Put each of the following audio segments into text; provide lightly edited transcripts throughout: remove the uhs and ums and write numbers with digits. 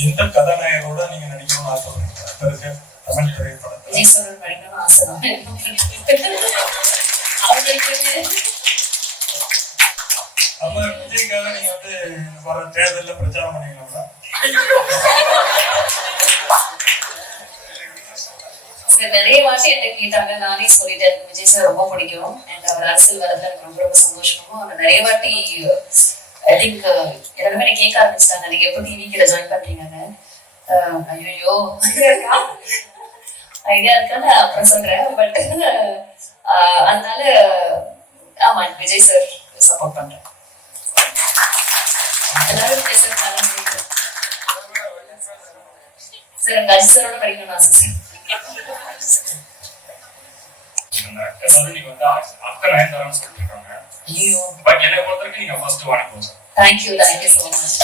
எந்த கதாநாயகரோட நீங்க நடிக்கணும்னு ஆசைப்படுறீங்க? தமிழ் திரைப்படத்துல விஜய் சார் நடிக்கணும்னு ஆசைதான். நம்ம விஜய்க்காக நீங்க வந்து வர தேர்தலில் பிரச்சாரம் பண்ணீங்களா? சார் நிறைய வாட்டி என்கிட்ட கேட்டாங்க, நானே சொல்லிட்டேன் விஜய் சார் ரொம்ப பிடிக்கும். அண்ட் அவர் அரசியல் வரதுல எனக்கு ரொம்ப ரொம்ப சந்தோஷமும். அவர் நிறைய வாட்டி ஐ திங்க் எல்லாருமே கேட்க ஆரம்பிச்சிட்டாங்க, நீங்க எப்போ டிவிக்கு ஜாயின் பண்றீங்கன்னு. ஐயோ ஐடியா இருக்கான்னு அப்புறம் சொல்றேன். பட் அதனால ஆமா விஜய் சார் சப்போர்ட் பண்றேன். எல்லாரும் விஜய் சார் சார் எங்க அஜித் சாரோட படிக்கணும்னு ஆசை சார். Thank you so much.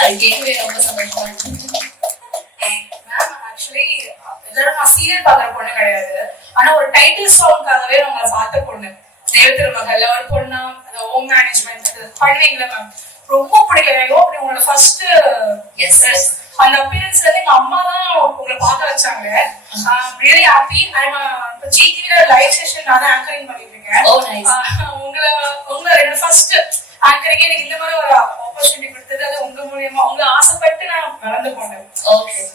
அது கேட்கவே ரொம்ப சந்தோஷமா இருக்கு. நான் சீரியல் பாக்குற பொண்ணு கிடையாது, ஆனா ஒரு டைட்டில் சாங்காகவே நம்ம பார்த்த பொண்ணு. தேவ திருமகள் ஒரு பொண்ணா அந்த ஹோம் மேனேஜ்மெண்ட் பண்ணுவீங்களா மேம், ரொம்ப பிடிக்கும். அப்படி உங்களோட ஃபர்ஸ்ட் அந்த அப்பியரன்ஸ்ல எங்க அம்மா தான் உங்களை பார்க்க வச்சாங்க. Really happy. இப்போ ஜிடிவில லைவ் செஷன் நான் ஆங்கரிங் பண்ணிட்டு இருக்கேன். உங்களை என்னோட ஃபர்ஸ்ட் ஆங்கரிங் எனக்கு இந்த மாதிரி ஒரு ஆப்பர்ச்சுனிட்டி கொடுத்தது அது உங்க மூலியமா. உங்களை ஆசைப்பட்டு நான் வளர்ந்து போனேன்.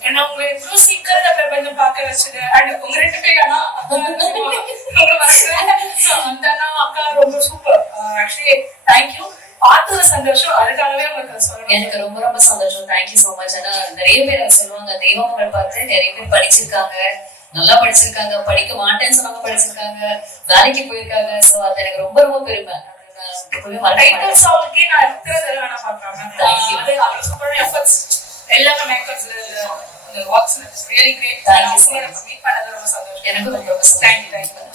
ஏன்னா உங்களை இவ்வளவு சீக்கிரம் நான் பிரபஞ்சம் பார்க்க வச்சது. அண்ட் உங்க ரெண்டு பேர் ஆனா அந்த அக்கா ரொம்ப சூப்பர். Actually thank you. பார்த்தது சந்தோஷம், அதுக்காகவே உங்களுக்கு சொல்லணும். எனக்கு ரொம்ப ரொம்ப சந்தோஷம். Thank you so much. ஆனா நிறைய பேர் சொல்லுவாங்க தெய்வங்கள் பார்த்து நிறைய பேர் படிச்சிருக்காங்க, நல்லா படிச்சிருக்காங்க, படிக்க மாட்டேன்னு சொன்னாங்க, படிச்சிருக்காங்க, வேலைக்கு போயிருக்காங்க. ஸோ அது எனக்கு ரொம்ப ரொம்ப பெருமை. எல்லாமே மேக்கப்ஸ்ல இந்த வாக்ஸ்ல really great. Thank you so much. Meet பண்ணது ரொம்ப சந்தோஷம். எனக்கு ரொம்ப ரொம்ப சந்தோஷம். தேங்க்யூ.